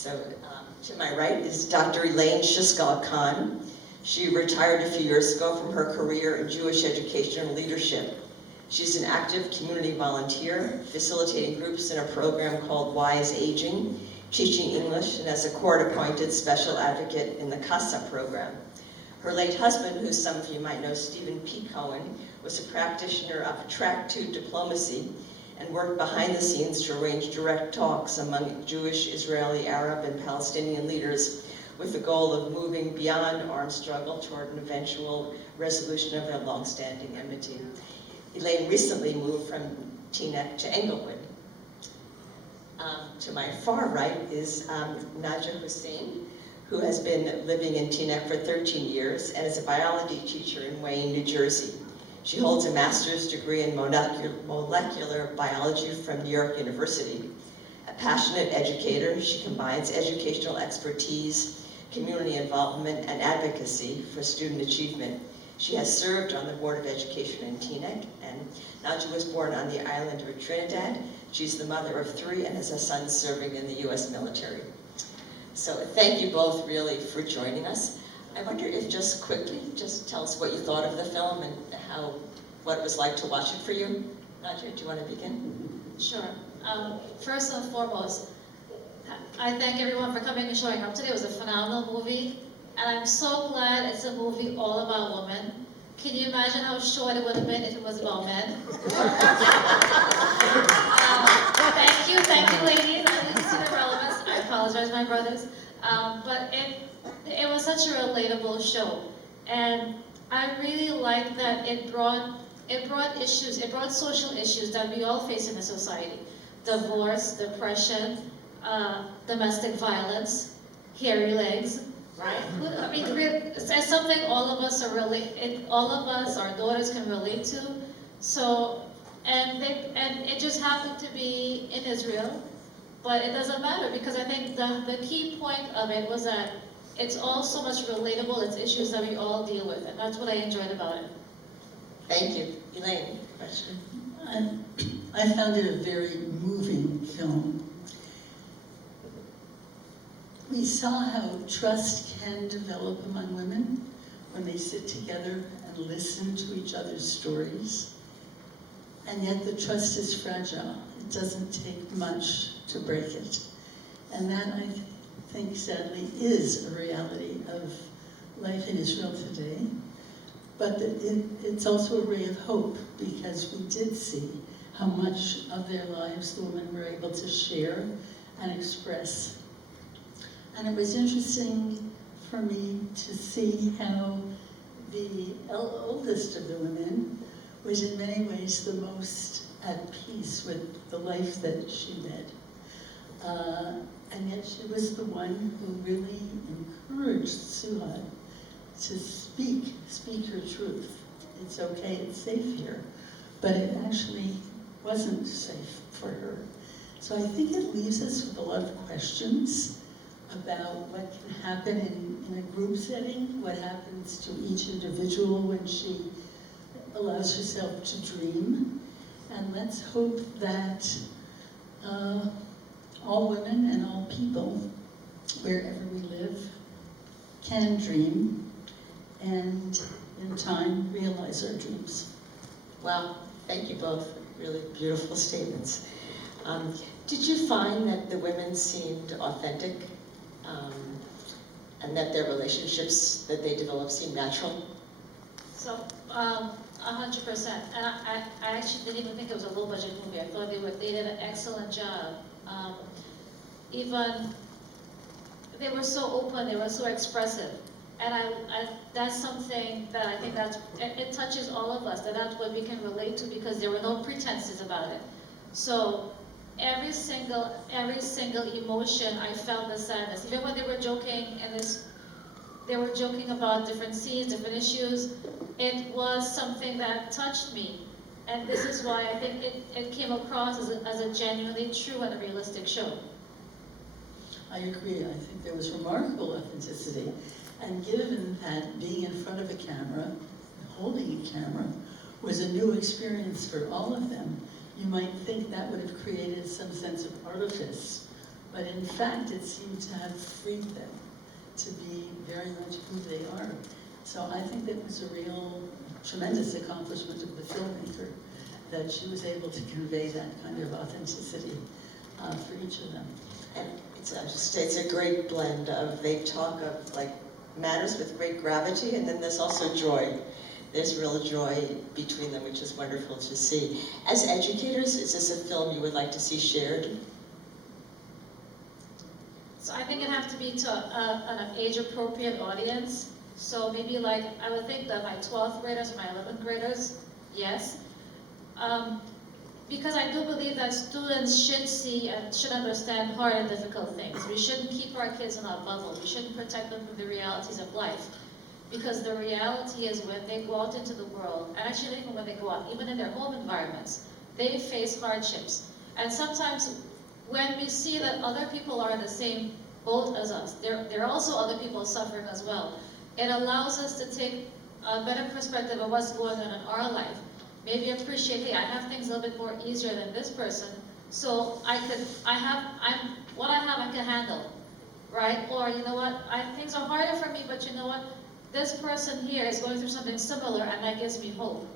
So to my right is Dr. Elaine Khan. She retired a few years ago from her career in Jewish education and leadership. She's an active community volunteer, facilitating groups in a program called Wise Aging, teaching English, and as a court-appointed special advocate in the CASA program. Her late husband, who some of you might know, Stephen P. Cohen, was a practitioner of Track 2 diplomacy and worked behind the scenes to arrange direct talks among Jewish, Israeli, Arab, and Palestinian leaders with the goal of moving beyond armed struggle toward an eventual resolution of their long-standing enmity. Elaine recently moved from Teaneck to Englewood. To my far right is Nadia Hosein, who has been living in Teaneck for 13 years and is a biology teacher in Wayne, New Jersey. She holds a master's degree in molecular biology from New York University. A passionate educator, she combines educational expertise, community involvement, and advocacy for student achievement. She has served on the Board of Education in Teaneck, and Nadia was born on the island of Trinidad. She's the mother of 3 and has a son serving in the US military. So thank you both really for joining us. I wonder if just quickly, just tell us what you thought of the film and what it was like to watch it for you. Nadia, do you want to begin? Sure. First and foremost, I thank everyone for coming and showing up today. It was a phenomenal movie, and I'm so glad it's a movie all about women. Can you imagine how short it would have been if it was about men? Thank you ladies. I didn't see the relevance. I apologize, my brothers. But it was such a relatable show, and I really liked that it brought social issues that we all face in a society: divorce, depression, domestic violence, hairy legs. Right? I mean, it's something all of us our daughters can relate to. So, and it just happened to be in Israel, but it doesn't matter because I think the key point of it was that it's all so much relatable. It's issues that we all deal with, and that's what I enjoyed about it. Thank you. Elaine, question? I found it a very moving film. We saw how trust can develop among women when they sit together and listen to each other's stories. And yet the trust is fragile. It doesn't take much to break it. And that, I think, sadly, is a reality of life in Israel today. But it's also a ray of hope, because we did see how much of their lives the women were able to share and express. And it was interesting for me to see how the oldest of the women was in many ways the most at peace with the life that she led. And yet she was the one who really encouraged Suhad to speak her truth. It's okay, it's safe here. But it actually wasn't safe for her. So I think it leaves us with a lot of questions about what can happen in a group setting, what happens to each individual when she allows herself to dream. And let's hope that all women and all people, wherever we live, can dream and in time realize our dreams. Wow, thank you both. Really beautiful statements. Did you find that the women seemed authentic? And that their relationships that they developed seemed natural? So, 100%. And I actually didn't even think it was a low-budget movie. I thought they did an excellent job. Even they were so open, they were so expressive, and that's something that I think it touches all of us. That's what we can relate to, because there were no pretenses about it. So every single emotion, I felt the sadness. Even when they were joking, they were joking about different scenes, different issues. It was something that touched me, and this is why I think it came across as a genuinely true and realistic show. I agree. I think there was remarkable authenticity, and given that being in front of a camera, holding a camera, was a new experience for all of them, you might think that would have created some sense of artifice. But but in fact it seemed to have freed them to be very much who they are. So I think that was a real tremendous accomplishment of the filmmaker, that she was able to convey that kind of authenticity for each of them. And it's a great blend of, they talk of like matters with great gravity, and then there's also joy. There's real joy between them, which is wonderful to see. As educators, is this a film you would like to see shared? So I think it has to be to an age-appropriate audience. So maybe like, I would think that my 12th graders, my 11th graders, yes. Because I do believe that students should see and should understand hard and difficult things. We shouldn't keep our kids in a bubble. We shouldn't protect them from the realities of life. Because the reality is when they go out into the world, and actually even when they go out, even in their home environments, they face hardships. And sometimes when we see that other people are in the same boat as us, there are also other people suffering as well. It allows us to take a better perspective of what's going on in our life. Maybe appreciate, hey, I have things a little bit more easier than this person, so what I have I can handle, right? Or you know what, things are harder for me, but you know what, this person here is going through something similar, and that gives me hope.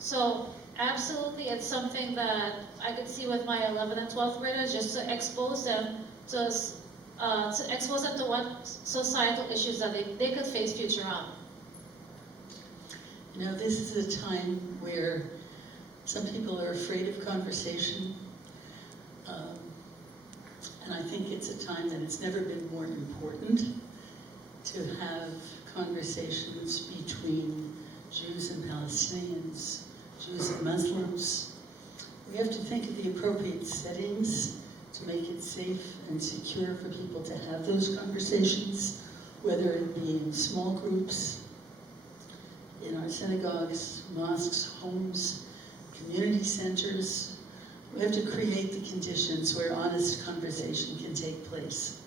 So absolutely, it's something that I could see with my 11th and 12th graders, just to expose them to what societal issues that they could face future on. You know, this is a time where some people are afraid of conversation, and I think it's a time that it's never been more important to have conversations between Jews and Palestinians, Jews and Muslims. We have to think of the appropriate settings to make it safe and secure for people to have those conversations, whether it be in small groups, in our synagogues, mosques, homes, community centers. We have to create the conditions where honest conversation can take place.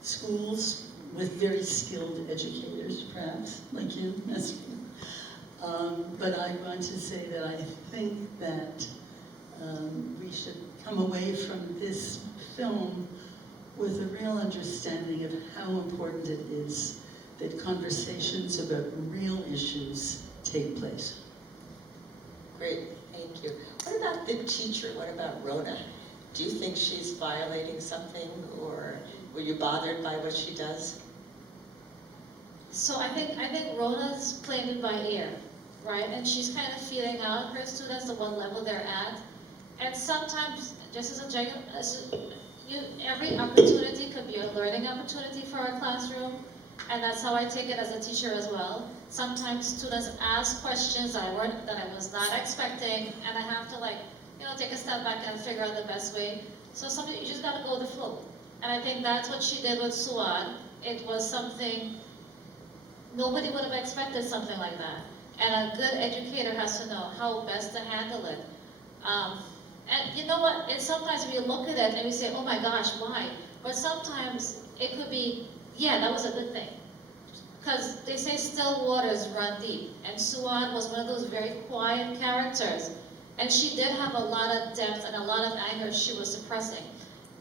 Schools with very skilled educators, perhaps, like you, but I want to say that I think that we should come away from this film with a real understanding of how important it is that conversations about real issues take place. Great, thank you. What about the teacher? What about Rona? Do you think she's violating something, or were you bothered by what she does? So I think Rona's playing it by ear, right? And she's kind of feeling out her students at what level they're at. And sometimes, just as a general, every opportunity could be a learning opportunity for our classroom. And that's how I take it as a teacher as well. Sometimes students ask questions that I was not expecting, and I have to take a step back and figure out the best way. So sometimes you just gotta go with the flow. And I think that's what she did with Suad. It was something, nobody would have expected something like that. And a good educator has to know how best to handle it. And you know what, sometimes we look at it and we say, oh my gosh, why? But sometimes it could be, yeah, that was a good thing. Because they say still waters run deep. And Suad was one of those very quiet characters. And she did have a lot of depth and a lot of anger she was suppressing.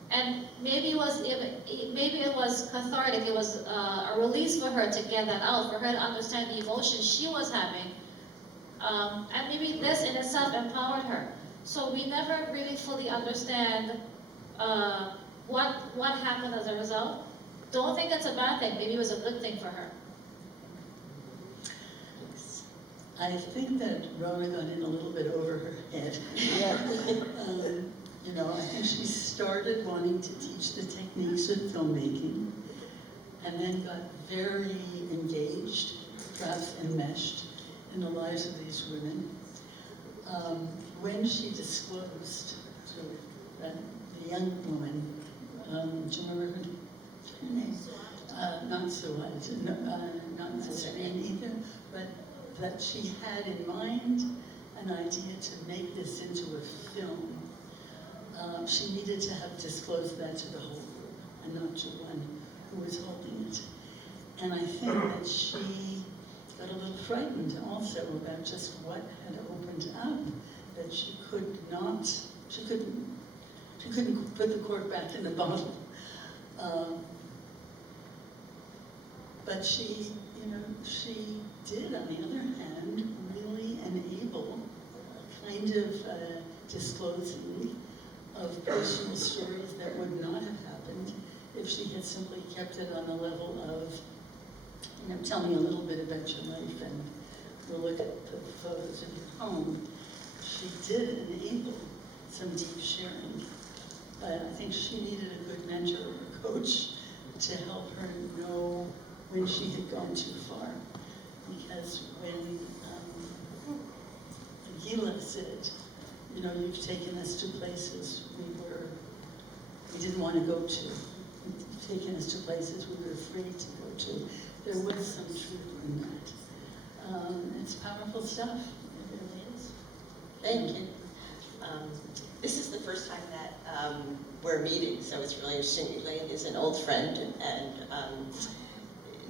And maybe it was cathartic, it was a release for her to get that out, for her to understand the emotions she was having. And maybe this in itself empowered her. So we never really fully understand what happened as a result. Don't think it's a bad thing. Maybe it was a good thing for her. I think that Rona got in a little bit over her head. Yeah. You know, I think she started wanting to teach the techniques of filmmaking, and then got very engaged, perhaps enmeshed, in the lives of these women. When she disclosed to the young woman, do you remember her name? Not Suad, not Nasreen either, but that she had in mind an idea to make this into a film. She needed to have disclosed that to the whole group, and not to one who was holding it. And I think that she got a little frightened also about just what had opened up, that she couldn't She couldn't put the cork back in the bottle. But she, she did, on the other hand, really enable a kind of disclosing of personal stories that would not have happened if she had simply kept it on the level of, tell me a little bit about your life and we'll look at the photos of your home. She did enable some deep sharing, but I think she needed a good mentor or coach to help her know when she had gone too far. Because when Gila said, you've taken us to places we didn't want to go to. You've taken us to places we were afraid to go to. There was some truth in that. It's powerful stuff. It really is. Thank you. This is the first time that we're meeting, so it's really interesting. Elaine is an old friend, and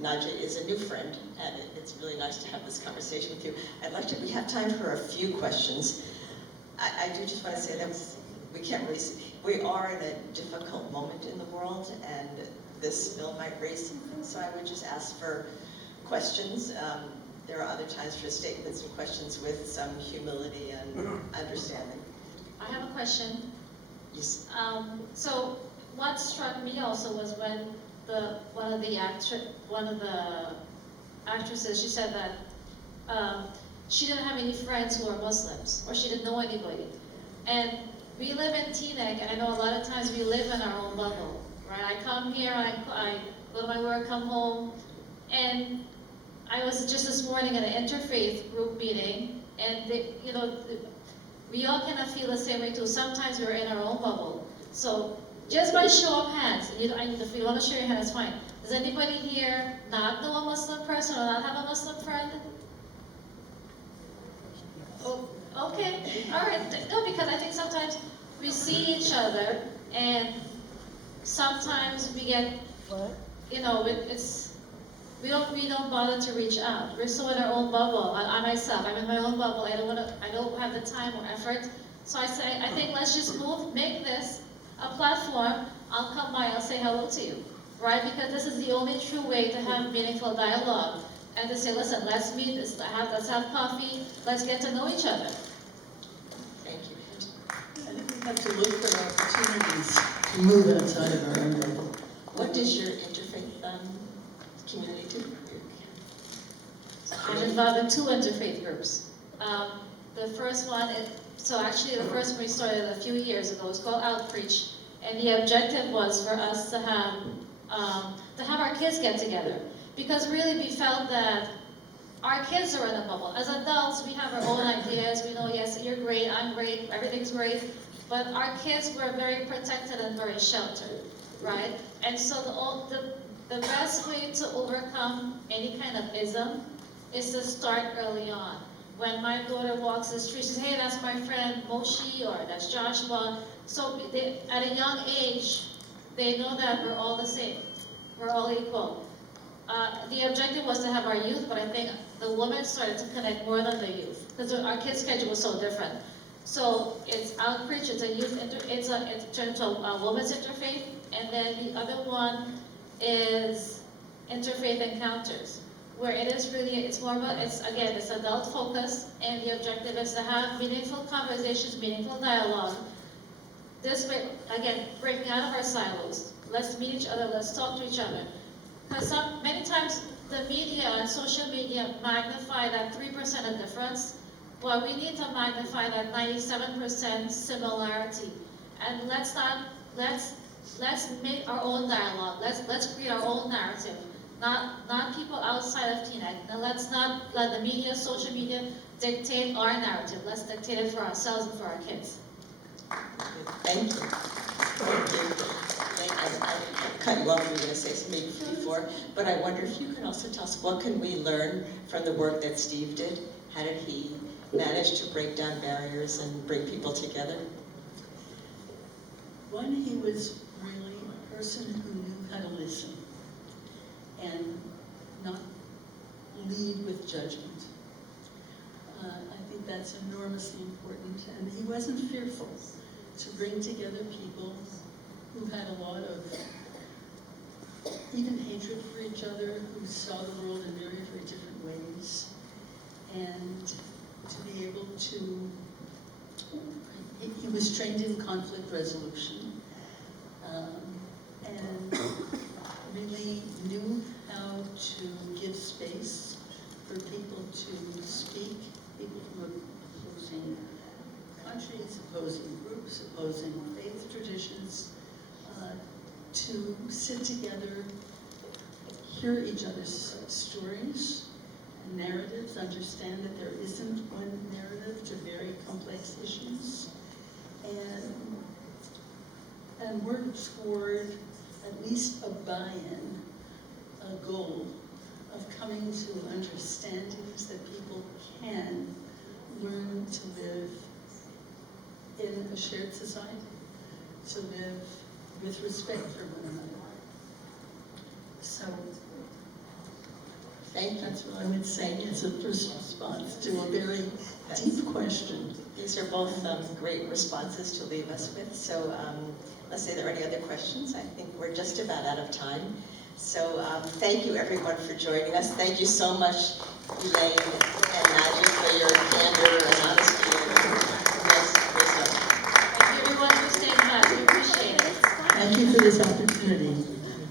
Nadia is a new friend, and it's really nice to have this conversation with you. We have time for a few questions. I do just want to say that we can't really see. We are in a difficult moment in the world, and this bill might raise some things, so I would just ask for questions. There are other times for statements and questions with some humility and understanding. I have a question. Yes. So what struck me also was when one of the actresses, she said that she didn't have any friends who were Muslims, or she didn't know anybody. And we live in Teaneck, and I know a lot of times we live in our own bubble, right? I come here, I go to my work, come home, and I was just this morning at an interfaith group meeting, and we all kind of feel the same way too. Sometimes we're in our own bubble. So just by show of hands, if you want to show your hand, it's fine. Does anybody here not know a Muslim person or not have a Muslim friend? Oh, okay, all right. No, because I think sometimes we see each other, and sometimes we get, we don't bother to reach out. We're so in our own bubble. I myself, I'm in my own bubble. I don't have the time or effort. So I think let's just make this a platform. I'll come by, I'll say hello to you, right? Because this is the only true way to have meaningful dialogue. And to say, listen, let's meet, let's have coffee, let's get to know each other. Thank you. I think we have to look for opportunities to move outside of our own bubble. What does your interfaith community do? I'm involved in 2 interfaith groups. The first one, the first one we started a few years ago. It's called Outreach, and the objective was for us to have our kids get together, because really we felt that our kids are in a bubble. As adults, we have our own ideas. We know, yes, you're great, I'm great, everything's great, but our kids were very protected and very sheltered, right? And so the best way to overcome any kind of ism is to start early on. When my daughter walks the street, she says, hey, that's my friend Moshe, or that's Joshua. So at a young age, they know that we're all the same. We're all equal. The objective was to have our youth, but I think the women started to connect more than the youth, because our kids' schedule was so different. So it's Outreach, it's a youth, it's turned to a women's interfaith, and then the other one is Interfaith Encounters, where it is really, it's more about, it's adult focused, and the objective is to have meaningful conversations, meaningful dialogue. This way, again, breaking out of our silos. Let's meet each other, let's talk to each other. Because many times the media and social media magnify that 3% of difference, but we need to magnify that 97% similarity. And let's make our own dialogue. Let's create our own narrative. Not people outside of Teaneck. And let's not let the media, social media, dictate our narrative. Let's dictate it for ourselves and for our kids. Thank you. I cut you off, you were going to say something before, but I wonder if you can also tell us, what can we learn from the work that Steve did? How did he manage to break down barriers and bring people together? One, he was really a person who knew how to listen and not lead with judgment. I think that's enormously important, and he wasn't fearful. to bring together people who had a lot of even hatred for each other, who saw the world in very, very different ways, and to be able to, he was trained in conflict resolution, and really knew how to give space for people to speak, people from opposing countries, opposing groups, opposing faith traditions, to sit together, hear each other's stories and narratives, understand that there isn't one narrative to very complex issues, and work toward at least a buy-in, a goal of coming to understandings that people can learn to live in a shared society, to live with respect for one another. So, Thank you. that's what I would say as a first response to a very deep question. These are both great responses to leave us with. So let's say there are any other questions. I think we're just about out of time. So thank you everyone for joining us. Thank you so much, Elaine and Nadia, for your